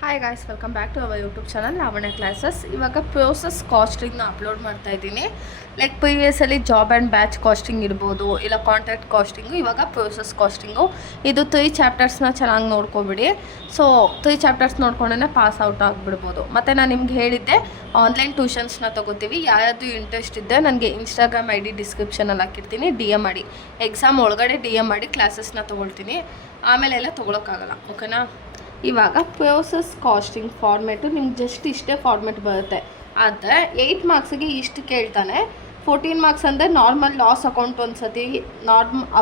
Hi guys, welcome back to our YouTube channel Lavanya classes. ಇವಾಗ process ಕಾಸ್ಟಿಂಗ್ನ upload ಮಾಡ್ತಾ ಇದ್ದೀನಿ. ಲೈಕ್ ಪ್ರೀವಿಯಸಲ್ಲಿ ಜಾಬ್ ಆ್ಯಂಡ್ ಬ್ಯಾಚ್ ಕಾಸ್ಟಿಂಗ್ ಇರ್ಬೋದು, ಇಲ್ಲ ಕಾಂಟ್ರಾಕ್ಟ್ ಕಾಸ್ಟಿಂಗು, ಇವಾಗ ಪ್ರೋಸೆಸ್ ಕಾಸ್ಟಿಂಗು. ಇದು 3 ಚಾಪ್ಟರ್ಸ್ನ ಚೆನ್ನಾಗಿ ನೋಡ್ಕೊಬಿಡಿ. ಸೊ 3 ಚಾಪ್ಟರ್ಸ್ ನೋಡ್ಕೊಂಡೇ ಪಾಸ್ ಔಟ್ ಆಗಿಬಿಡ್ಬೋದು. ಮತ್ತು ನಾನು ನಿಮ್ಗೆ ಹೇಳಿದ್ದೆ ಆನ್ಲೈನ್ ಟ್ಯೂಷನ್ಸ್ನ ತೊಗೋತೀವಿ. ಯಾರ್ಯಾವುದು ಇಂಟ್ರೆಸ್ಟ್ ಇದ್ದರೆ ನನಗೆ ಇನ್ಸ್ಟಾಗ್ರಾಮ್ ID ಡಿಸ್ಕ್ರಿಪ್ಷನಲ್ಲಿ ಹಾಕಿರ್ತೀನಿ. DM ಮಾಡಿ, ಎಕ್ಸಾಮ್ ಒಳಗಡೆ DM ಮಾಡಿ ಕ್ಲಾಸಸ್ನ ತೊಗೊಳ್ತೀನಿ. ಆಮೇಲೆಲ್ಲ ತೊಗೊಳಕ್ಕಾಗಲ್ಲ, ಓಕೆನಾ? ಇವಾಗ ಪ್ರೋಸೆಸ್ ಕಾಸ್ಟಿಂಗ್ ಫಾರ್ಮೆಟು ನಿಮ್ಗೆ ಜಸ್ಟ್ ಇಷ್ಟೇ ಫಾರ್ಮೆಟ್ ಬರುತ್ತೆ. ಆದರೆ 8 ಮಾರ್ಕ್ಸಿಗೆ ಇಷ್ಟು ಕೇಳ್ತಾನೆ. 14 ಮಾರ್ಕ್ಸ್ ಅಂದರೆ ನಾರ್ಮಲ್ ಲಾಸ್ ಅಕೌಂಟ್ ಒಂದು ಸತಿ,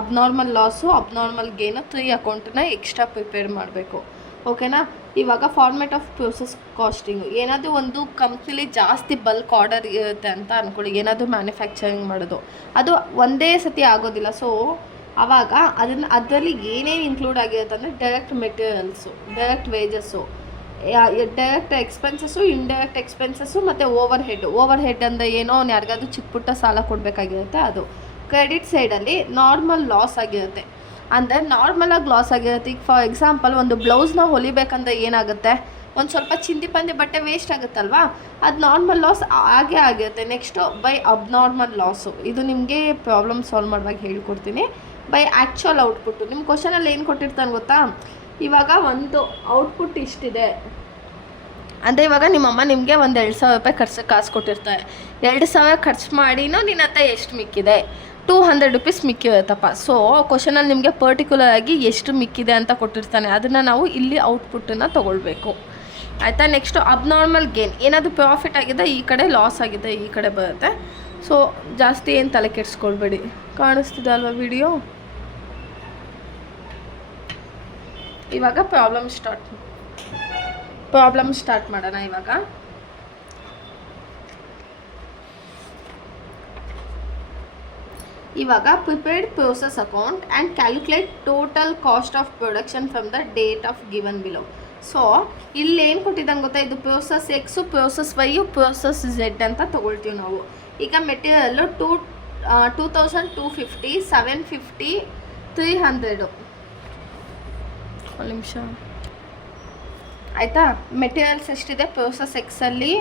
ಅಬ್ನಾರ್ಮಲ್ ಲಾಸು, ಅಬ್ನಾರ್ಮಲ್ ಗೇನು 3 ಅಕೌಂಟನ್ನ ಎಕ್ಸ್ಟ್ರಾ ಪ್ರಿಪೇರ್ ಮಾಡಬೇಕು, ಓಕೆನಾ? ಇವಾಗ ಫಾರ್ಮೆಟ್ ಆಫ್ ಪ್ರೋಸೆಸ್ ಕಾಸ್ಟಿಂಗು, ಏನಾದರೂ ಒಂದು ಕಂಪ್ನಿಲಿ ಜಾಸ್ತಿ ಬಲ್ಕ್ ಆರ್ಡರ್ ಇರುತ್ತೆ ಅಂತ ಅಂದ್ಕೊಳ್ಳಿ, ಏನಾದರೂ ಮ್ಯಾನುಫ್ಯಾಕ್ಚರಿಂಗ್ ಮಾಡೋದು, ಅದು ಒಂದೇ ಸತಿ ಆಗೋದಿಲ್ಲ. ಸೊ ಆವಾಗ ಅದರಲ್ಲಿ ಏನೇನು ಇನ್ಕ್ಲೂಡ್ ಆಗಿರುತ್ತೆ ಅಂದರೆ direct materials, direct wages, direct expenses, indirect expenses, ಮತ್ತು ಓವರ್ ಹೆಡ್ ಅಂದರೆ ಏನೋ ಅವ್ನು ಯಾರಿಗಾದ್ರೂ ಚಿಕ್ಕ ಪುಟ್ಟ ಸಾಲ ಕೊಡಬೇಕಾಗಿರುತ್ತೆ ಅದು. ಕ್ರೆಡಿಟ್ ಸೈಡಲ್ಲಿ ನಾರ್ಮಲ್ ಲಾಸ್ ಆಗಿರುತ್ತೆ, ಅಂದರೆ ನಾರ್ಮಲಾಗಿ ಲಾಸ್ ಆಗಿರುತ್ತೆ. ಈಗ ಫಾರ್ ಎಕ್ಸಾಂಪಲ್ ಒಂದು ಬ್ಲೌಸ್ನ ಹೊಲಿಬೇಕಂದ್ರೆ ಏನಾಗುತ್ತೆ, ಒಂದು ಸ್ವಲ್ಪ ಚಿಂದಿ ಬಟ್ಟೆ ವೇಸ್ಟ್ ಆಗುತ್ತಲ್ವಾ, ಅದು ನಾರ್ಮಲ್ ಲಾಸ್ ಆಗೇ ಆಗಿರುತ್ತೆ. ನೆಕ್ಸ್ಟು ಬೈ ಅಬ್ನಾರ್ಮಲ್ ಲಾಸು, ಇದು ನಿಮಗೆ ಪ್ರಾಬ್ಲಮ್ ಸಾಲ್ವ್ ಮಾಡುವಾಗ ಹೇಳ್ಕೊಡ್ತೀನಿ. ಬೈ ಆ್ಯಕ್ಚುಯಲ್ ಔಟ್ಪುಟ್ಟು, ನಿಮ್ಮ ಕ್ವಶನಲ್ಲಿ ಏನು ಕೊಟ್ಟಿರ್ತಾನೆ ಗೊತ್ತಾ? ಇವಾಗ ಒಂದು ಔಟ್ಪುಟ್ ಇಷ್ಟಿದೆ ಅಂದರೆ, ಇವಾಗ ನಿಮ್ಮಮ್ಮ ನಿಮಗೆ ಒಂದು 2,000 ರೂಪಾಯಿ ಕಾಸು ಕೊಟ್ಟಿರ್ತಾರೆ. 2,000 ಖರ್ಚು ಮಾಡಿನೂ ನಿನ್ನ ಹತ್ರ ಎಷ್ಟು ಮಿಕ್ಕಿದೆ? 200 ರೂಪೀಸ್ ಮಿಕ್ಕಿರುತ್ತಪ್ಪ. ಸೊ ಕ್ವಶನಲ್ಲಿ ನಿಮಗೆ ಪರ್ಟಿಕ್ಯುಲರ್ ಆಗಿ ಎಷ್ಟು ಮಿಕ್ಕಿದೆ ಅಂತ ಕೊಟ್ಟಿರ್ತಾನೆ, ಅದನ್ನು ನಾವು ಇಲ್ಲಿ ಔಟ್ಪುಟ್ಟನ್ನು ತೊಗೊಳ್ಬೇಕು, ಆಯಿತಾ? ನೆಕ್ಸ್ಟು ಅಬ್ನಾರ್ಮಲ್ ಗೇನ್, ಏನಾದರೂ ಪ್ರಾಫಿಟ್ ಆಗಿದೆ ಈ ಕಡೆ, ಲಾಸ್ ಆಗಿದೆ ಈ ಕಡೆ ಬರುತ್ತೆ. ಸೊ ಜಾಸ್ತಿ ಏನು ತಲೆ ಕೆಡಿಸ್ಕೊಳ್ಬೇಡಿ. ಕಾಣಿಸ್ತಿದೆ ಅಲ್ವಾ ವಿಡಿಯೋ? ಇವಾಗ ಪ್ರಾಬ್ಲಮ್ ಸ್ಟಾರ್ಟ್ ಮಾಡೋಣ. ಇವಾಗ prepared process account and calculate total cost of production from the date of given below. So ಇಲ್ಲಿ ಏನು ಕೊಟ್ಟಿದ್ದಂಗೆ ಗೊತ್ತಾ, ಇದು process X, process Y, process Z ಅಂತ ತೊಗೊಳ್ತೀವಿ ನಾವು. ಈಗ ಮೆಟೀರಿಯಲ್ಲು 2,250, 750, 300. ಒಂದು ನಿಮಿಷ, ಆಯಿತಾ? ಮೆಟೀರಿಯಲ್ಸ್ ಎಷ್ಟಿದೆ ಪ್ರೋಸೆಸ್ ಎಕ್ಸಲ್ಲಿ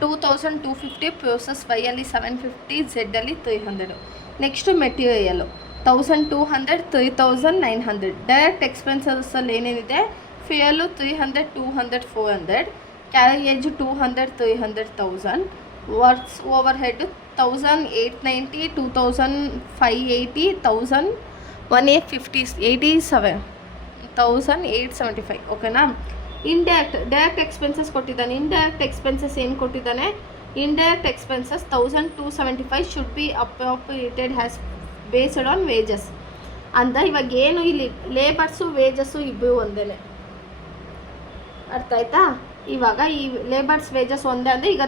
2,250, ಪ್ರೋಸೆಸ್ ವೈಯಲ್ಲಿ 750, ಝೆಡ್ಡಲ್ಲಿ 300. Next material 1,200, 3,900. ಡೈರೆಕ್ಟ್ ಎಕ್ಸ್ಪೆನ್ಸಸಲ್ಲಿ ಏನೇನಿದೆ, fuel 300, 200, 400, carriage 200, 300, 1,000, works overhead 1,890, 2,580, 1,150, 1,875, ಓಕೆನಾ? ಡೈರೆಕ್ಟ್ ಎಕ್ಸ್ಪೆನ್ಸಸ್ ಕೊಟ್ಟಿದ್ದಾನೆ. ಇಂಡೈರೆಕ್ಟ್ ಎಕ್ಸ್ಪೆನ್ಸಸ್ ಏನು ಕೊಟ್ಟಿದ್ದಾನೆ? Indirect expenses 1,275 should be appropriated has based on wages ಅಂತ. ಇವಾಗ ಏನು ಇಲ್ಲಿ ಲೇಬರ್ಸು ವೇಜಸ್ಸು ಇಬ್ಬರು ಒಂದೇ, ಅರ್ಥ ಆಯ್ತಾ? ಇವಾಗ ಈ ಲೇಬರ್ಸ್ ವೇಜಸ್ ಒಂದೇ ಅಂದರೆ ಈಗ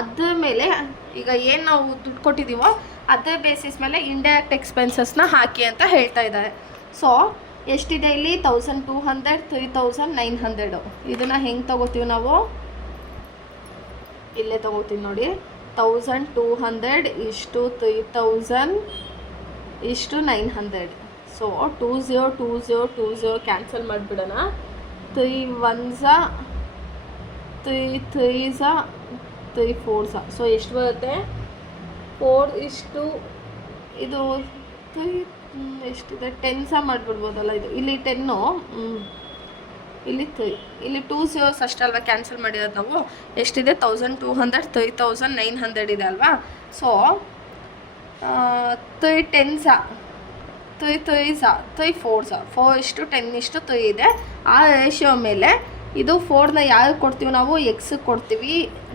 ಅದ್ರ ಮೇಲೆ, ಈಗ ಏನು ನಾವು ದುಡ್ಡು ಕೊಟ್ಟಿದ್ದೀವೋ ಅದ್ರ ಬೇಸಿಸ್ ಮೇಲೆ ಇಂಡೈರೆಕ್ಟ್ ಎಕ್ಸ್ಪೆನ್ಸಸ್ನ ಹಾಕಿ ಅಂತ ಹೇಳ್ತಾ ಇದ್ದಾರೆ. ಸೊ ಎಷ್ಟಿದೆ ಇಲ್ಲಿ? 1,200, 3,900. ಇದನ್ನು ಹೆಂಗೆ ತೊಗೋತೀವಿ ನಾವು? ಇಲ್ಲೇ ತೊಗೋತೀವಿ ನೋಡಿ. 1,200 ಇಷ್ಟು 3,000 ಇಷ್ಟು 900. ಸೊ 20 ಕ್ಯಾನ್ಸಲ್ ಮಾಡಿಬಿಡೋಣ. 3 1s 3 3s 3 4s. ಸೊ ಎಷ್ಟು ಬರುತ್ತೆ? 4 ಇಷ್ಟು ಇದು 3 ಎಷ್ಟಿದೆ? 10s ಮಾಡಿಬಿಡ್ಬೋದಲ್ಲ ಇದು. ಇಲ್ಲಿ 10, ಇಲ್ಲಿ 3, ಇಲ್ಲಿ 2 zeros ಅಷ್ಟಲ್ವಾ ಕ್ಯಾನ್ಸಲ್ ಮಾಡಿರೋದು ನಾವು. ಎಷ್ಟಿದೆ? 1,200, 3,900 ಇದೆ ಅಲ್ವಾ? ಸೊ 3 10s, 3 3s, 3 4s, 4 ಇಷ್ಟು 10 ಇಷ್ಟು 3 ಇದೆ. ಆ ರೇಷಿಯೋ ಮೇಲೆ ಇದು 4ನ ಯಾರು ಕೊಡ್ತೀವಿ ನಾವು? ಎಕ್ಸಿಗೆ ಕೊಡ್ತೀವಿ,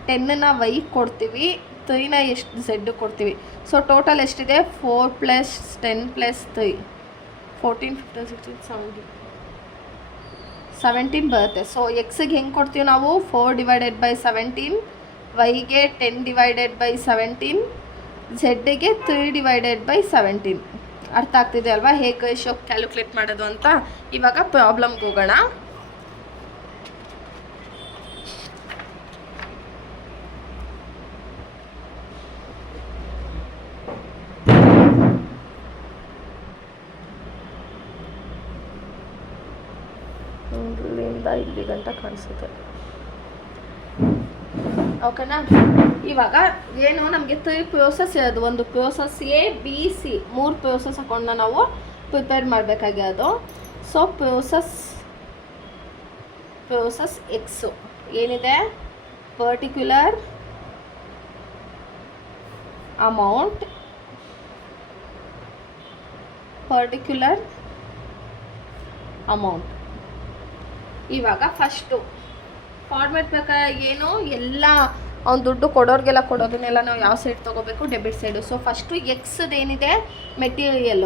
10ನ ವೈಗೆ ಕೊಡ್ತೀವಿ, 3ನ ಎಷ್ಟು ಝೆಡ್ಗೆ ಕೊಡ್ತೀವಿ. ಸೊ ಟೋಟಲ್ ಎಷ್ಟಿದೆ? 4 + 10 + 3 14 15 16 17 17 ಬರುತ್ತೆ. ಸೊ ಎಕ್ಸಿಗೆ ಹೆಂಗೆ ಕೊಡ್ತೀವಿ ನಾವು? 4/17, ವೈಗೆ 10/17, ಝೆಡ್ಗೆ 3/17. ಅರ್ಥ ಆಗ್ತಿದೆ ಅಲ್ವಾ ಹೇಗೆ ರೇಷಿಯೋ ಕ್ಯಾಲ್ಕುಲೇಟ್ ಮಾಡೋದು ಅಂತ? ಇವಾಗ ಪ್ರಾಬ್ಲಮ್ಗೆ ಹೋಗೋಣ. ಇಲ್ಲಿ ಗಂಟ ಕಾಣಿಸುತ್ತೆ. ಓಕೆನಾ? ಇವಾಗ ಏನು ನಮಗೆ 3 ಪ್ರೋಸೆಸ್ ಇರೋದು. ಒಂದು process A, B, C 3 process ಅಕೌಂಟ್ನ ನಾವು ಪ್ರಿಪೇರ್ ಮಾಡಬೇಕಾಗ್ಯದು. ಸೊ ಪ್ರೋಸೆಸ್ ಎಕ್ಸು ಏನಿದೆ, ಪರ್ಟಿಕ್ಯುಲರ್ ಅಮೌಂಟ್, ಇವಾಗ ಫಸ್ಟು ಫಾರ್ಮೆಟ್ ಪ್ರಕಾರ ಏನು ಎಲ್ಲ ಅವ್ನು ದುಡ್ಡು ಕೊಡೋರಿಗೆಲ್ಲ ಕೊಡೋದನ್ನೆಲ್ಲ ನಾವು ಯಾವ ಸೈಡ್ ತೊಗೋಬೇಕು, ಡೆಬಿಟ್ ಸೈಡು. ಸೊ ಫಸ್ಟು ಎಕ್ಸ್ದೇನಿದೆ ಮೆಟೀರಿಯಲ್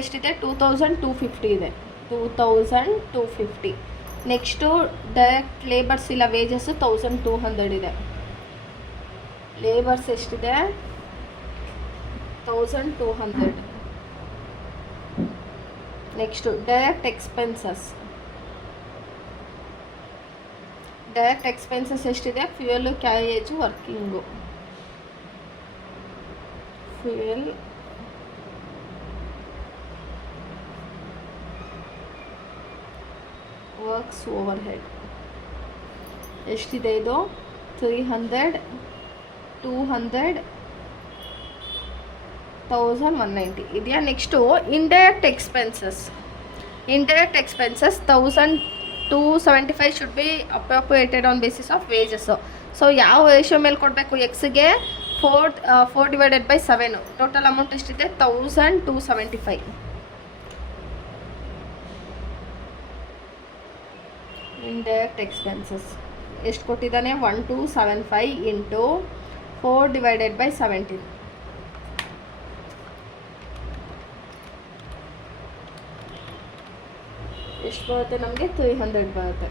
ಎಷ್ಟಿದೆ, 2250 ಇದೆ, 2250. ನೆಕ್ಸ್ಟು ಡೈರೆಕ್ಟ್ ಲೇಬರ್ಸ್ ಇಲ್ಲ ವೇಜಸ್ 1200 ಇದೆ. ಲೇಬರ್ಸ್ ಎಷ್ಟಿದೆ, 1200. ನೆಕ್ಸ್ಟು ಡೈರೆಕ್ಟ್ ಎಕ್ಸ್ಪೆನ್ಸಸ್ ಎಷ್ಟಿದೆ, fuel, carriage, working. Fuel, works, overhead ಎಷ್ಟಿದೆ, ಇದು 300, 200, 1190 ಇದೆಯಾ. Next indirect expenses 1275 should be appropriated on basis of wages. So ಯಾವ ರೇಷಿಯೋ ಮೇಲೆ ಕೊಡಬೇಕು, ಎಕ್ಸ್ಗೆ 4/7. ಟೋಟಲ್ ಅಮೌಂಟ್ ಎಷ್ಟಿದೆ, 1275. ಇಂಡೈರೆಕ್ಟ್ ಎಕ್ಸ್ಪೆನ್ಸಸ್ ಎಷ್ಟು ಕೊಟ್ಟಿದ್ದಾನೆ, 1275 ಇಂಟು 4/17 ಎಷ್ಟು ಬರುತ್ತೆ ನಮಗೆ, 300 ಬರುತ್ತೆ.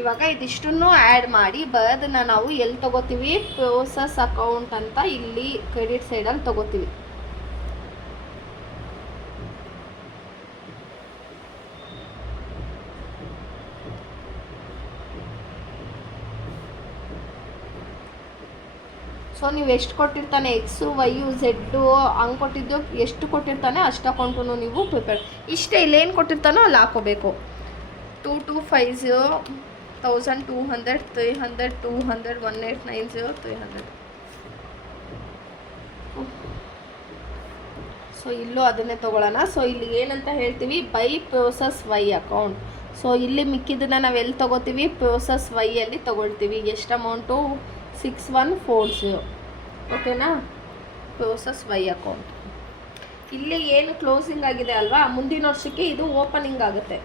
ಇವಾಗ ಇದಿಷ್ಟನ್ನು ಆ್ಯಡ್ ಮಾಡಿ ಬರೋದನ್ನು ನಾವು ಎಲ್ಲಿ ತೊಗೋತೀವಿ, ಪ್ರೋಸೆಸ್ ಅಕೌಂಟ್ ಅಂತ ಇಲ್ಲಿ ಕ್ರೆಡಿಟ್ ಸೈಡಲ್ಲಿ ತೊಗೋತೀವಿ. ಸೊ ನೀವು ಎಷ್ಟು ಕೊಟ್ಟಿರ್ತಾನೆ, ಎಕ್ಸು, ವೈಯು, ಝೆಡ್ಡು ಹಂಗೆ ಕೊಟ್ಟಿದ್ದು ಎಷ್ಟು ಕೊಟ್ಟಿರ್ತಾನೆ ಅಷ್ಟು ಅಕೌಂಟು ನೀವು ಪ್ರಿಪೇರ್. ಇಷ್ಟೇ, ಇಲ್ಲೇನು ಕೊಟ್ಟಿರ್ತಾನೋ ಅಲ್ಲಿ ಹಾಕೋಬೇಕು. 2250, 1200, 300, 200, 1890, 300. ಸೊ ಇಲ್ಲೂ ಅದನ್ನೇ ತೊಗೊಳ್ಳೋಣ. ಸೊ ಇಲ್ಲಿ ಏನಂತ ಹೇಳ್ತೀವಿ, by process Y account. So ಇಲ್ಲಿ ಮಿಕ್ಕಿದ್ದನ್ನು ನಾವು ಎಲ್ಲಿ ತೊಗೋತೀವಿ, ಪ್ರೋಸೆಸ್ ವೈಯಲ್ಲಿ ತೊಗೊಳ್ತೀವಿ. ಎಷ್ಟು ಅಮೌಂಟು, 6140. ಓಕೆನಾ, ಪ್ರೋಸೆಸ್ ವೈ ಅಕೌಂಟ್. ಇಲ್ಲಿ ಏನು ಕ್ಲೋಸಿಂಗ್ ಆಗಿದೆ ಅಲ್ವಾ, ಮುಂದಿನ ವರ್ಷಕ್ಕೆ ಇದು ಓಪನಿಂಗ್ ಆಗುತ್ತೆ.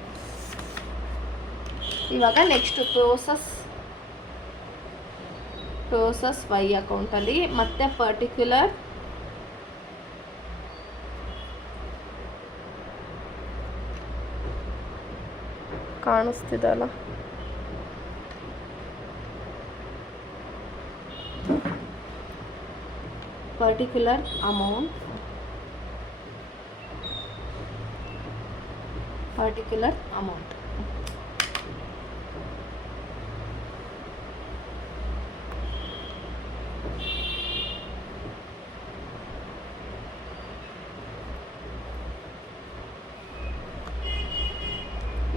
ಇವಾಗ ನೆಕ್ಸ್ಟ್ ಪ್ರೋಸೆಸ್ ವೈ ಅಕೌಂಟಲ್ಲಿ ಮತ್ತೆ ಪರ್ಟಿಕ್ಯುಲರ್ ಕಾಣಿಸ್ತಿದಲ್ಲ, ಪರ್ಟಿಕ್ಯುಲರ್ ಅಮೌಂಟ್,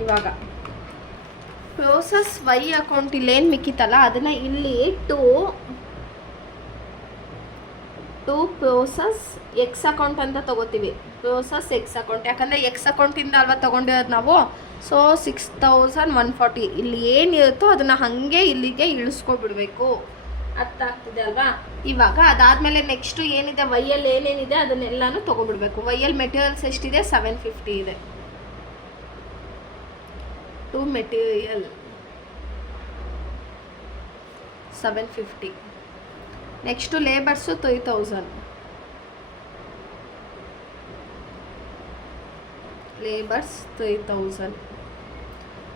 ಇವಾಗ ಪ್ರೋಸೆಸ್ ವೈ ಅಕೌಂಟ್ ಇಲ್ಲೇನು ಮಿಕ್ಕಿತ್ತಲ್ಲ ಅದನ್ನು ಇಲ್ಲಿ ಟು ಪ್ರೋಸೆಸ್ ಎಕ್ಸ್ ಅಕೌಂಟ್ ಅಂತ ತೊಗೋತೀವಿ. ಪ್ರೋಸೆಸ್ ಎಕ್ಸ್ ಅಕೌಂಟ್, ಯಾಕಂದರೆ ಎಕ್ಸ್ ಅಕೌಂಟಿಂದ ಅಲ್ವಾ ತೊಗೊಂಡಿರೋದು ನಾವು. ಸೊ 6140 ಇಲ್ಲಿ ಏನಿರುತ್ತೋ ಅದನ್ನು ಹಾಗೆ ಇಲ್ಲಿಗೆ ಇಳಿಸ್ಕೊಬಿಡ್ಬೇಕು. ಅರ್ಥ ಆಗ್ತಿದೆ ಅಲ್ವಾ? ಇವಾಗ ಅದಾದಮೇಲೆ ನೆಕ್ಸ್ಟು ಏನಿದೆ ವೈಯಲ್ಲಿ ಏನೇನಿದೆ ಅದನ್ನೆಲ್ಲನೂ ತೊಗೊಬಿಡ್ಬೇಕು. ವೈಯಲ್ಲಿ ಮೆಟೀರಿಯಲ್ಸ್ ಎಷ್ಟಿದೆ, 750 ಇದೆ. To material 750. Next labours 3000.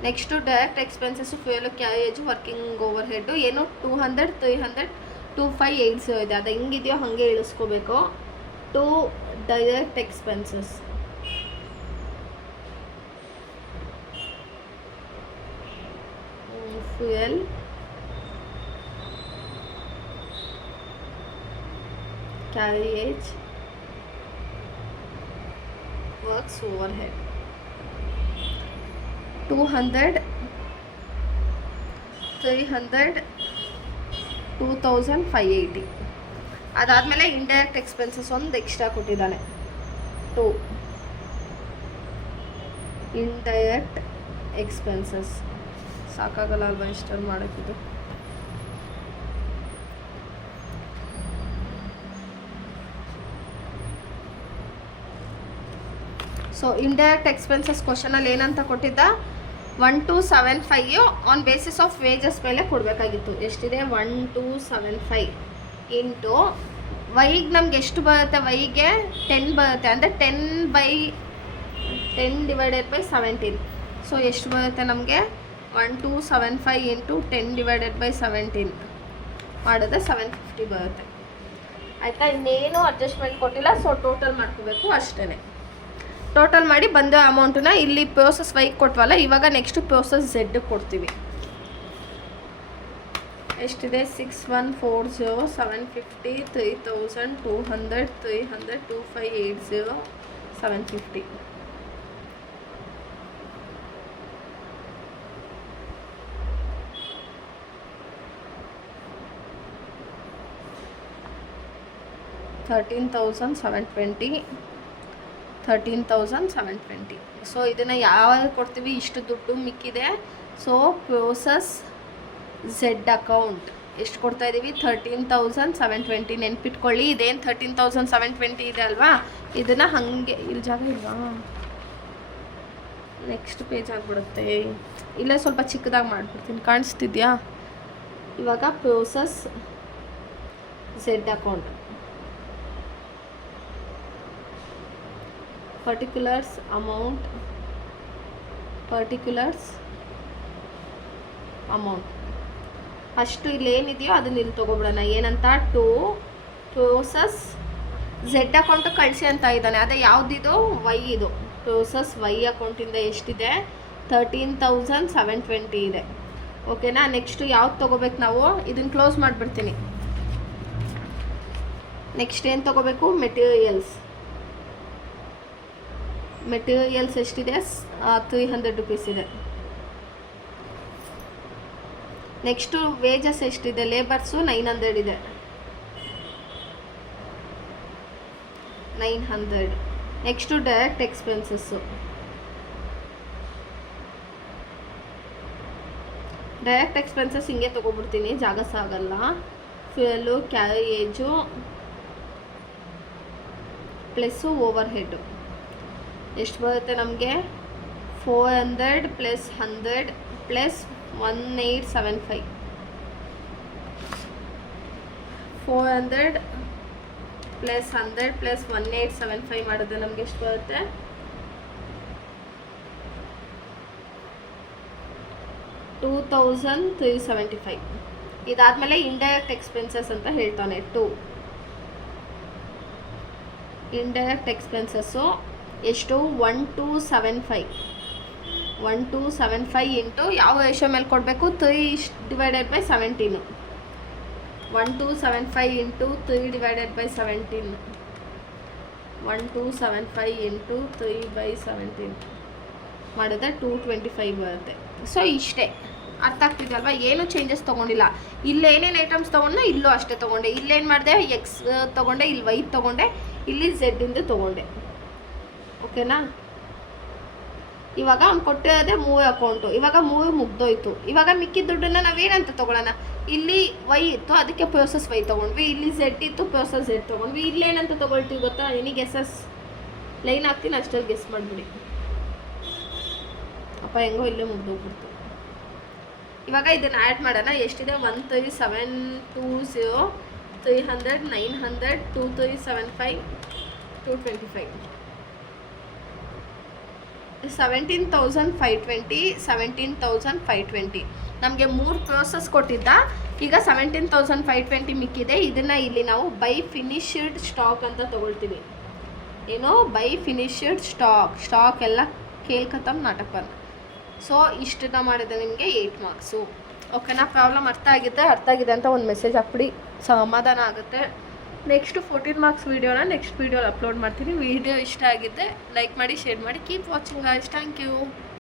Next direct expenses, fuel, carriage, working overhead ಏನು 200, 300, 2580 ಇದೆ. ಅದು ಹೆಂಗಿದೆಯೋ ಹಾಗೆ ಇಳಿಸ್ಕೋಬೇಕು. To direct expenses fuel, carriage, works overhead 200 300 2580. ಅದಾದಮೇಲೆ ಇಂಡೈರೆಕ್ಟ್ ಎಕ್ಸ್ಪೆನ್ಸಸ್ ಒಂದು ಎಕ್ಸ್ಟ್ರಾ ಕೊಟ್ಟಿದ್ದಾನೆ 2 ಇಂಡೈರೆಕ್ಟ್ ಎಕ್ಸ್ಪೆನ್ಸಸ್. ಸಾಕಾಗಲ್ಲ ಅಲ್ವಾ ಇಷ್ಟನ್ನು ಮಾಡೋಕ್ಕಿದು. ಸೊ ಇಂಡೈರೆಕ್ಟ್ ಎಕ್ಸ್ಪೆನ್ಸಸ್ ಕ್ವಶನಲ್ಲಿ ಏನಂತ ಕೊಟ್ಟಿದ್ದ 1275 ಆನ್ ಬೇಸಿಸ್ ಆಫ್ ವೇಜಸ್ ಮೇಲೆ ಕೊಡಬೇಕಾಗಿತ್ತು. ಎಷ್ಟಿದೆ 1275 ಇಂಟು ವೈಗೆ ನಮ್ಗೆ ಎಷ್ಟು ಬರುತ್ತೆ, ವೈಗೆ 10 ಬರುತ್ತೆ, ಅಂದರೆ 10 ಡಿವೈಡೆಡ್ ಬೈ 17. ಸೊ ಎಷ್ಟು ಬರುತ್ತೆ ನಮಗೆ 1275 ಇಂಟು 10 ಡಿವೈಡೆಡ್ ಬೈ 17 ಮಾಡಿದ್ರೆ 750 ಬರುತ್ತೆ. ಆಯಿತಾ, ಇನ್ನೇನು ಅಡ್ಜಸ್ಟ್ಮೆಂಟ್ ಕೊಟ್ಟಿಲ್ಲ. ಸೊ ಟೋಟಲ್ ಮಾಡ್ಕೋಬೇಕು ಅಷ್ಟೇ. ಟೋಟಲ್ ಮಾಡಿ ಬಂದ ಅಮೌಂಟನ್ನ ಇಲ್ಲಿ ಪ್ರೋಸೆಸ್ ವೈಗೆ ಕೊಟ್ವಲ್ಲ, ಇವಾಗ ನೆಕ್ಸ್ಟು ಪ್ರೋಸೆಸ್ ಝೆಡ್ ಕೊಡ್ತೀವಿ. ಎಷ್ಟಿದೆ 6140 750 3200 300 2580 750. $13,720 13,720. ಸೊ ಇದನ್ನು ಯಾವಾಗ ಕೊಡ್ತೀವಿ, ಇಷ್ಟು ದುಡ್ಡು ಮಿಕ್ಕಿದೆ. ಸೊ ಪ್ರೋಸೆಸ್ ಝೆಡ್ ಅಕೌಂಟ್ ಎಷ್ಟು ಕೊಡ್ತಾ ಇದ್ದೀವಿ 13,720. ನೆನ್ಪಿಟ್ಕೊಳ್ಳಿ, ಇದೇನು 13,720 ಇದೆ ಅಲ್ವಾ, ಇದನ್ನು ಹಾಗೆ ಇಲ್ಲಿ ಜಾಗ ಇಲ್ವಾ, ನೆಕ್ಸ್ಟ್ ಪೇಜ್ ಆಗಿಬಿಡುತ್ತೆ. ಇಲ್ಲೇ ಸ್ವಲ್ಪ ಚಿಕ್ಕದಾಗಿ ಮಾಡಿಬಿಡ್ತೀನಿ, ಕಾಣಿಸ್ತಿದ್ಯಾ? ಇವಾಗ process Z account particulars amount ಅಷ್ಟು ಇಲ್ಲಿ ಏನಿದೆಯೋ ಅದನ್ನ ಇಲ್ಲಿ ತೊಗೊಬಿಡೋಣ. ಏನಂತ ಟು ಪ್ರೋಸೆಸ್ ಝೆಡ್ ಅಕೌಂಟ್ ಕಳಿಸಿ ಅಂತ ಇದ್ದಾನೆ. ಅದೇ ಯಾವುದಿದು ವೈ, ಇದು ಪ್ರೋಸೆಸ್ ವೈ ಅಕೌಂಟಿಂದ ಎಷ್ಟಿದೆ 13,720 ಇದೆ. ಓಕೆನಾ, ನೆಕ್ಸ್ಟು ಯಾವ್ದು ತೊಗೋಬೇಕು ನಾವು, ಇದನ್ನು ಕ್ಲೋಸ್ ಮಾಡಿಬಿಡ್ತೀನಿ. ನೆಕ್ಸ್ಟ್ ಏನು ತೊಗೋಬೇಕು, ಮೆಟೀರಿಯಲ್ಸ್ ಎಷ್ಟಿದೆ 300 ರುಪೀಸ್ ಇದೆ. ನೆಕ್ಸ್ಟು ವೇಜಸ್ ಎಷ್ಟಿದೆ, ಲೇಬರ್ಸು 900 ಇದೆ, 900. Next direct expenses, direct expenses ಹಿಂಗೆ ತೊಗೊಬಿಡ್ತೀನಿ, ಜಾಗ ಸಾಗಲ್ಲ. ಫ್ಯೂಯಲು, ಕ್ಯಾರಿಯೇಜು ಪ್ಲಸ್ಸು ಓವರ್ ಹೆಡ್ಡು ಎಷ್ಟು ಬರುತ್ತೆ ನಮಗೆ 400 ಪ್ಲಸ್ 100 ಪ್ಲಸ್ 1875. 400 ಪ್ಲಸ್ 100 ಪ್ಲಸ್ 1875 ಮಾಡಿದ್ರೆ ನಮಗೆ ಎಷ್ಟು ಬರುತ್ತೆ 2375. ಇದಾದಮೇಲೆ ಇಂಡೈರೆಕ್ಟ್ ಎಕ್ಸ್ಪೆನ್ಸಸ್ ಅಂತ ಹೇಳ್ತಾನೆ. 2 ಇಂಡೈರೆಕ್ಟ್ ಎಕ್ಸ್ಪೆನ್ಸಸ್ಸು ಎಷ್ಟು 1275 ಇಂಟು ಯಾವ ರೇಷೋ ಮೇಲೆ ಕೊಡಬೇಕು 3 divided by 17. 1275 into 3 divided by 17 1275 into 3/17 ಮಾಡಿದ್ರೆ 225 ಬರುತ್ತೆ. ಸೊ ಇಷ್ಟೇ, ಅರ್ಥ ಆಗ್ತಿದೆಯಲ್ವಾ? ಏನು ಚೇಂಜಸ್ ತೊಗೊಂಡಿಲ್ಲ. ಇಲ್ಲೇನೇನು ಐಟಮ್ಸ್ ತೊಗೊಂಡೆ ಇಲ್ಲೂ ಅಷ್ಟೇ ತೊಗೊಂಡೆ. ಇಲ್ಲೇನು ಮಾಡಿದೆ ಎಕ್ಸ್ ತೊಗೊಂಡೆ, ಇಲ್ಲಿ ವೈ ತೊಗೊಂಡೆ, ಇಲ್ಲಿ ಝೆಡ್ಡಿಂದು ತೊಗೊಂಡೆ. ಓಕೆನಾ, ಇವಾಗ ಅವ್ನು ಕೊಟ್ಟಿರೋದೇ 3 ಅಕೌಂಟು. ಇವಾಗ 3 ಮುಗ್ದೋಯ್ತು. ಇವಾಗ ಮಿಕ್ಕಿದ ದುಡ್ಡನ್ನು ನಾವೇನಂತ ತೊಗೊಳ್ಳೋಣ, ಇಲ್ಲಿ ವೈ ಇತ್ತು ಅದಕ್ಕೆ ಪ್ರೋಸೆಸ್ ವೈ ತೊಗೊಂಡ್ವಿ, ಇಲ್ಲಿ ಝೆಡ್ ಇತ್ತು ಪ್ರೋಸೆಸ್ ಝೆಡ್ ತೊಗೊಂಡ್ವಿ. ಇಲ್ಲೇನಂತ ತೊಗೊಳ್ತೀವಿ ಗೊತ್ತಾ, ಎನಿ ಗೆಸಸ್ ಲೈನ್ ಹಾಕ್ತೀನಿ, ಅಷ್ಟರಲ್ಲಿ ಗೆಸ್ ಮಾಡಿಬಿಡಿ. ಅಪ್ಪ ಹೆಂಗೋ ಇಲ್ಲೇ ಮುಗ್ದೋಗ್ಬಿಡ್ತು. ಇವಾಗ ಇದನ್ನು ಆ್ಯಡ್ ಮಾಡೋಣ. ಎಷ್ಟಿದೆ 13720 300 900 2375 225 17,520 17,520. ನಮಗೆ 3 ಪ್ರೋಸೆಸ್ ಕೊಟ್ಟಿದ್ದ. ಈಗ 17,520 ಮಿಕ್ಕಿದೆ. ಇದನ್ನು ಇಲ್ಲಿ ನಾವು ಬೈ ಫಿನಿಶ್ಡ್ ಸ್ಟಾಕ್ ಅಂತ ತೊಗೊಳ್ತೀವಿ. ಏನೋ ಬೈ ಫಿನಿಶ್ಡ್ ಸ್ಟಾಕ್ ಎಲ್ಲ ಕೇಳ್ಕತ್ತಮ್ ನಾಟಕ. ಸೊ ಇಷ್ಟನ್ನ ಮಾಡಿದೆ ನಿಮಗೆ 8 ಮಾರ್ಕ್ಸು. ಓಕೆನಾ, ಪ್ರಾಬ್ಲಮ್ ಅರ್ಥ ಆಗಿದೆ ಅಂತ ಒಂದು ಮೆಸೇಜ್ ಹಾಕ್ಬಿಡಿ, ಸಮಾಧಾನ ಆಗುತ್ತೆ. ನೆಕ್ಸ್ಟ್ 14 ಮಾರ್ಕ್ಸ್ ವೀಡಿಯೋನ ನೆಕ್ಸ್ಟ್ ವೀಡಿಯೋಲಿ ಅಪ್ಲೋಡ್ ಮಾಡ್ತೀನಿ. ವಿಡಿಯೋ ಇಷ್ಟ ಆಗಿದ್ದೆ ಲೈಕ್ ಮಾಡಿ, ಶೇರ್ ಮಾಡಿ. Keep watching guys. Thank you.